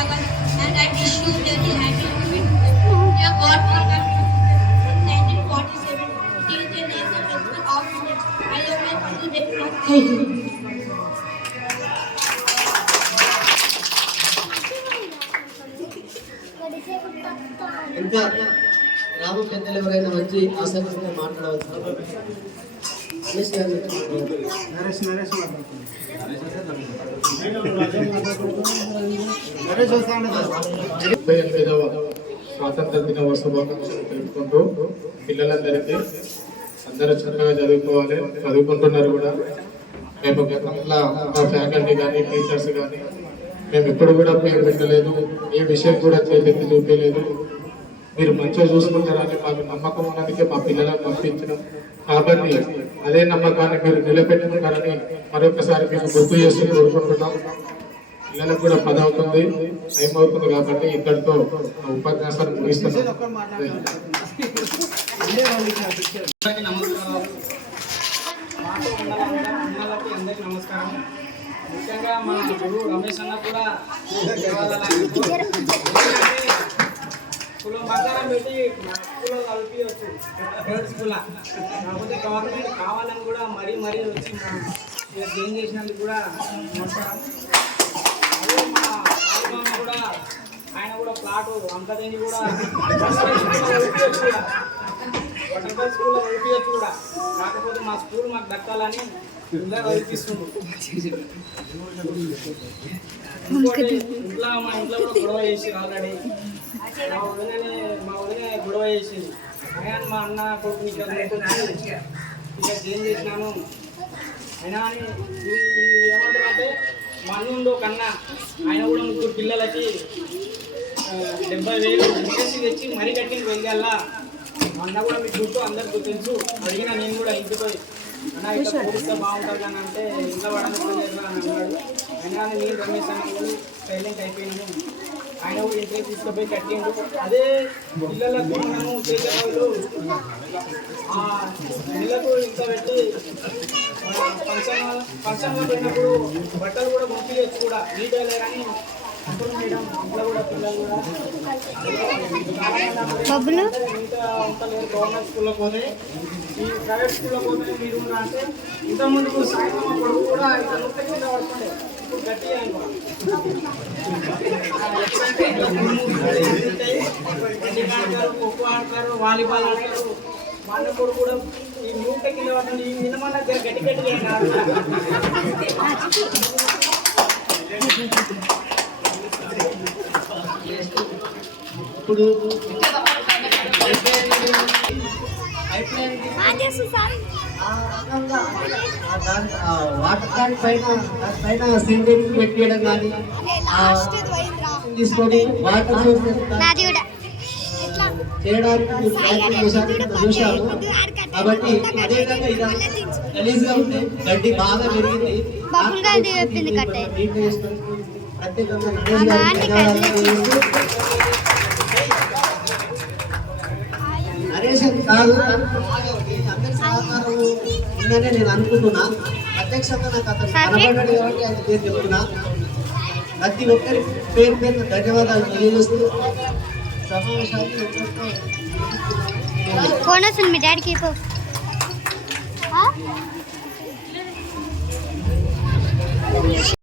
struggle and I wish you very happy moment. Dear God, from 1947 till the day the principal of minutes. I love my country very much. Thank you. ఇంకా గ్రామ పెద్దలు ఎవరైనా వచ్చి ఆసక్తిగా మాట్లాడవచ్చు రమేష్ గారు నరేష్ నరేష్ నరేష్ వస్తా ముప్పై ఎనిమిదవ స్వాతంత్ర దినోత్సవం తెలుపుకుంటూ పిల్లలందరికీ అందరూ చక్కగా చదువుకోవాలి చదువుకుంటున్నారు కూడా మేము గతంలో మా ఫ్యాకల్టీ కానీ టీచర్స్ కానీ మేము ఎప్పుడు కూడా పేరు పెట్టలేదు ఏ విషయం కూడా చేపెత్తి చూపించలేదు మీరు మంచిగా చూసుకుంటారని మాకు నమ్మకం ఉన్నందుకే మా పిల్లలను పంపించడం కాబట్టి అదే నమ్మకాన్ని మీరు నిలబెట్టుకుంటారని మరొకసారి మీకు గుర్తు చేస్తూ కోరుకుంటున్నాం పిల్లలకు కూడా పని అవుతుంది టైం అవుతుంది కాబట్టి ఇక్కడితో ఉపన్యాసాన్ని ముగిస్తున్నాం. నమస్కారం అందరికీ నమస్కారం ముఖ్యంగా మా గురువు రమేష్ అన్న కూడా కులం బంగారం పెట్టి మా కలిపియచ్చు ప్రైవేట్ స్కూల్ కాకపోతే గవర్నమెంట్ కావాలని కూడా మరీ మరీ వచ్చి ఏం చేసినందుకు కూడా నమస్కారం అదే మా ఆల్బమ్ కూడా ఆటో కూడా అంతదేని కూడా. వాటర్ స్కూల్లో చదివించచ్చు కూడా. కాకపోతే మా స్కూల్ మాకు దక్కాలని ఇలా చదివిస్తుండ్రు ఇంట్లో మా ఇంట్లో కూడా గొడవ చేసి ఆల్రెడీ. మా వదిననే మా వదిన గొడవ చేసింది అయినా మా అన్న కొడుకు ఇక ఇక ఏం చేసినాను. అయినా అని ఇది ఏమంటారు అంటే మా అన్న ఒక అన్న. ఆయన కూడా ముగ్గురు పిల్లలకి డెబ్బై వేలు ఇంట్రెస్ట్ తెచ్చి మరీ కట్టిన వెళ్ళాలా మా అన్న కూడా మీకు గుర్తు అందరికి తెలుసు. అడిగినా నేను కూడా ఇంటికి పోయి అన్న ఇట్లా పూరిస్తే బాగుంటుంది కానీ అంటే ఇంట్లో పడడానికి అని అన్నాడు. అయినా నేను రమేష్ అన్న సైలెంట్ అయిపోయింది ఆయన కూడా ఇంటికి తీసుకుపోయి కట్టిండు. అదే పిల్లలకు మనము చేసే వాళ్ళు ఆ పిల్లలకు ఇంత పెట్టి ఫంక్షన్ ఫంక్షన్లో పోయినప్పుడు బట్టలు కూడా పంపించచ్చు కూడా నీట్గా లేరని మేడం కూడా పిల్లలు కూడా బబ్బులు గవర్నమెంట్ స్కూల్లో పోతే ఈ ప్రైవేట్ స్కూల్లో పోతే మీరు కూడా ఇంత ఇంతకుముందు సాయంత్రం కొడుకు కూడా ఇట్లా నూట కింద పడుతుండే ఇప్పుడు గట్టిగా కబడ్డీ ఆడతారు ఖోఖో ఆడతారు వాలీబాల్ ఆడతారు మా కొడుకు కూడా ఈ నూట కింద. పడుతుంది ఈ మినిమం దగ్గర గట్టి గట్టిగా ఆడతారు ఇప్పుడు వాటర్ ట్యాంక్ పైన పైన సింగిల్ పెట్టేయడం కానీ తీసుకొని వాటర్ చేయడానికి చూశాము కాబట్టి అదే విధంగా ఇదంతా గలీజ్గా ఉంది గడ్డి బాగా పెరిగింది గా ప్రత్యేకంగా నరేష్ ఆ గారికి నాన్న ధన్యవాదాలు కదిలింది. తెలియజేస్తూ నరేష్ అని కాదు. అందరి నేను అనుకుంటున్నా ప్రత్యక్షంగా నాకు అతను కనబడ్డాడు కాబట్టి ఆయన పేరు చెప్తున్నా ప్రతి ఒక్కరి పేరు పేరు ధన్యవాదాలు తెలియజేస్తూ సమావేశాన్ని ఇంతటితో ఫోన్ వస్తుంది మీ డాడీకి పో ఆ?